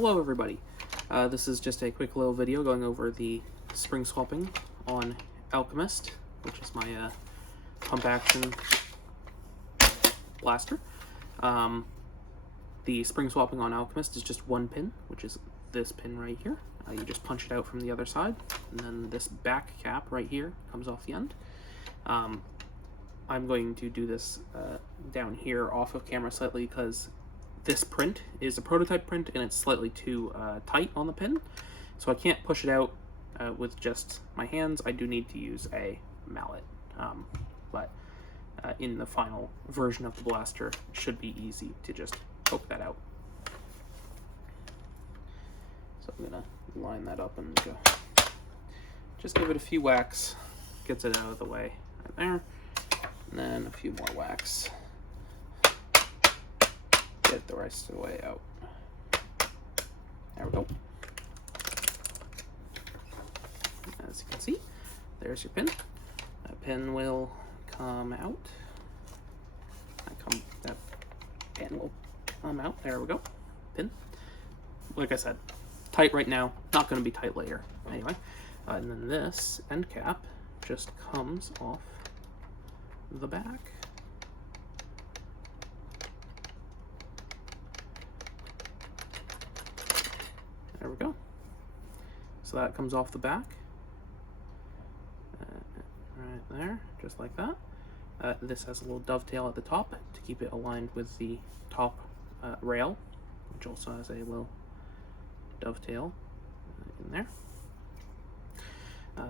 Hello everybody, this is just a quick little video going over the spring swapping on Alchemist, which is my pump action blaster. The spring swapping on Alchemist is just one pin, which is this pin right here. You just punch it out from the other side, and then this back cap right here comes off the end. I'm going to do this down here off of camera slightly because this print is a prototype print and it's slightly too tight on the pin, so I can't push it out with just my hands. I do need to use a mallet, but in the final version of the blaster it should be easy to just poke that out. So I'm gonna line that up and just give it a few whacks, gets it out of the way right there, and then a few more whacks. Get the rest of the way out. There we go. As you can see, there's your pin. That pin will come out. That pin will come out. There we go. Pin. Like I said, tight right now. Not going to be tight later. Anyway, and then this end cap just comes off the back. There we go. So that comes off the back, right there, just like that. This has a little dovetail at the top to keep it aligned with the top rail, which also has a little dovetail in there.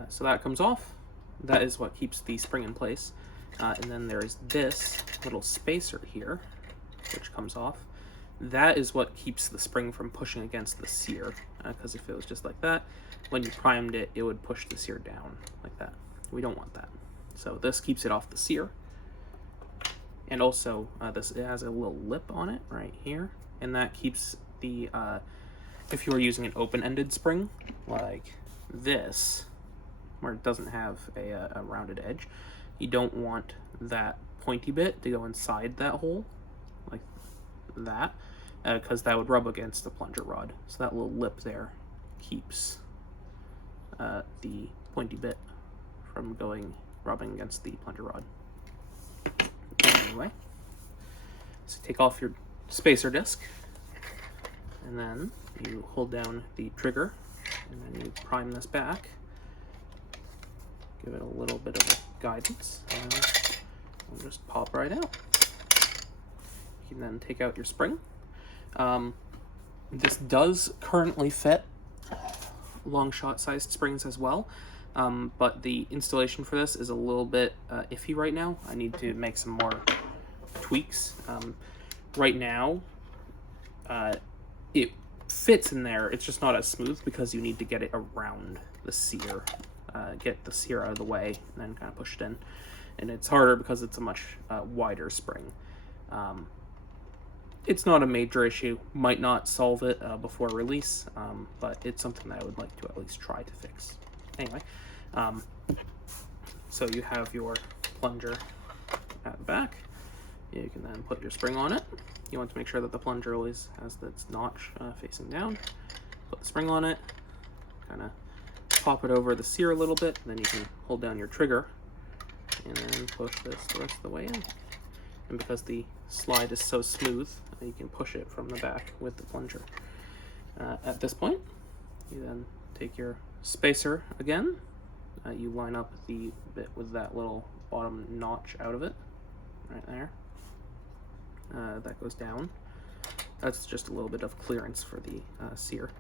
So that comes off. That is what keeps the spring in place. And then there is this little spacer here, which comes off. That is what keeps the spring from pushing against the sear, because if it was just like that, when you primed it, it would push the sear down like that. We don't want that. So this keeps it off the sear. And also, it has a little lip on it right here, and that keeps the, if you were using an open-ended spring, like this, where it doesn't have a rounded edge, you don't want that pointy bit to go inside that hole, like that, because that would rub against the plunger rod. So that little lip there keeps the pointy bit from rubbing against the plunger rod. Anyway, so take off your spacer disc, and then you hold down the trigger, and then you prime this back. Give it a little bit of a guidance, and it'll just pop right out. You can then take out your spring. This does currently fit long shot sized springs as well, but the installation for this is a little bit iffy right now. I need to make some more tweaks. Right now, it fits in there. It's just not as smooth because you need to get it around the sear, get the sear out of the way, and then kind of push it in. And it's harder because it's a much wider spring. It's not a major issue, might not solve it before release, but it's something that I would like to at least try to fix. Anyway, so you have your plunger at the back. You can then put your spring on it. You want to make sure that the plunger always has its notch facing down. Put the spring on it, kind of pop it over the sear a little bit, and then you can hold down your trigger and then push this the rest of the way in. And because the slide is so smooth, you can push it from the back with the plunger. At this point, you then take your spacer again. You line up the bit with that little bottom notch out of it, right there. That goes down. That's just a little bit of clearance for the sear.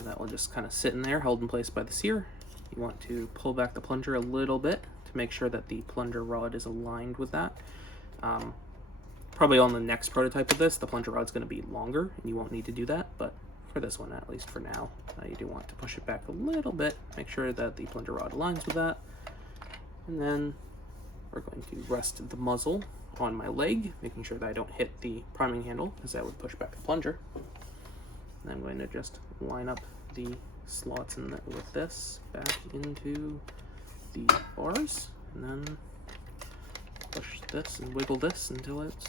That will just kind of sit in there, held in place by the sear. You want to pull back the plunger a little bit to make sure that the plunger rod is aligned with that. Probably on the next prototype of this, the plunger rod's going to be longer, and you won't need to do that, but for this one, at least for now, you do want to push it back a little bit, make sure that the plunger rod aligns with that, and then we're going to rest the muzzle on my leg, making sure that I don't hit the priming handle, because that would push back the plunger. And I'm going to just line up the slots with this back into the bars, and then push this and wiggle this until it's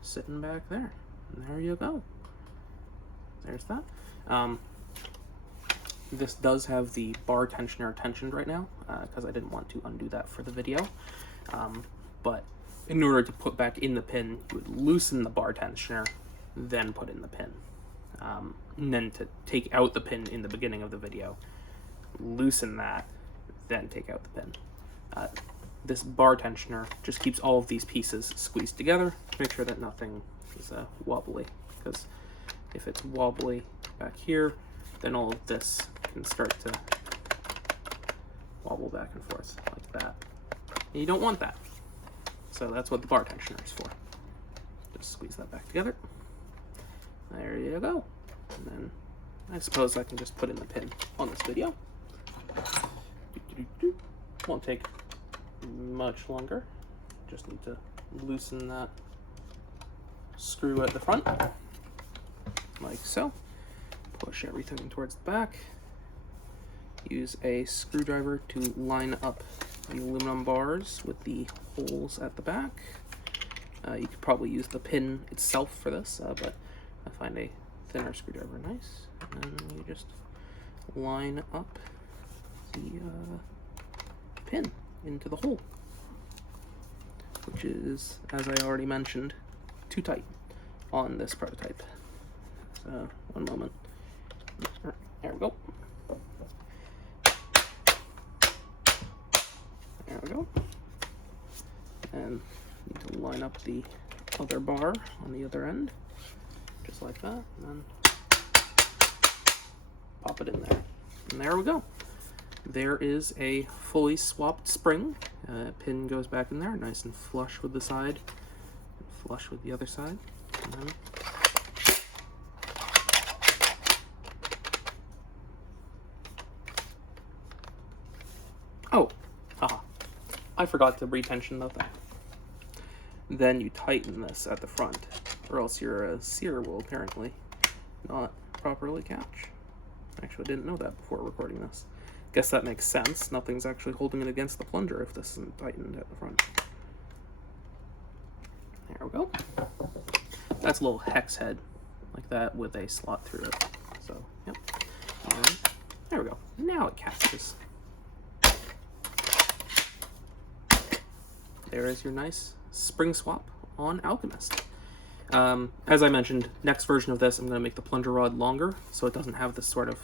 sitting back there. And there you go. there's that. This does have the bar tensioner tensioned right now, because I didn't want to undo that for the video. But in order to put back in the pin, you would loosen the bar tensioner, then put in the pin. And then to take out the pin in the beginning of the video, loosen that, then take out the pin. This bar tensioner just keeps all of these pieces squeezed together to make sure that nothing is wobbly, because if it's wobbly back here, then all of this can start to wobble back and forth like that. And you don't want that. So that's what the bar tensioner is for. Just squeeze that back together. There you go. And then I suppose I can just put in the pin on this video. Won't take much longer. Just need to loosen that screw at the front, like so. Push everything towards the back. Use a screwdriver to line up the aluminum bars with the holes at the back. You could probably use the pin itself for this, but I find a thinner screwdriver nice. And you just line up the pin into the hole, which is, as I already mentioned, too tight on this prototype. So, one moment. There we go. There we go. And need to line up the other bar on the other end, just like that, and then pop it in there. And there we go. There is a fully swapped spring. Pin goes back in there, nice and flush with the side, and flush with the other side. And then oh, haha, I forgot to retension the thing. Then you tighten this at the front, or else your sear will apparently not properly catch. Actually, I didn't know that before recording this. Guess that makes sense. Nothing's actually holding it against the plunger if this isn't tightened at the front. There we go. That's a little hex head, like that, with a slot through it. So, yep. And there we go. Now it catches. There is your nice spring swap on Alchemist. As I mentioned, next version of this, I'm going to make the plunger rod longer, so it doesn't have this sort of...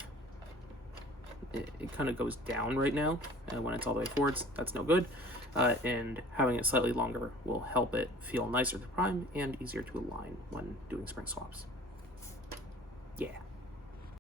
It kind of goes down right now when it's all the way forwards. That's no good. And having it slightly longer will help it feel nicer to prime and easier to align when doing spring swaps. Yeah.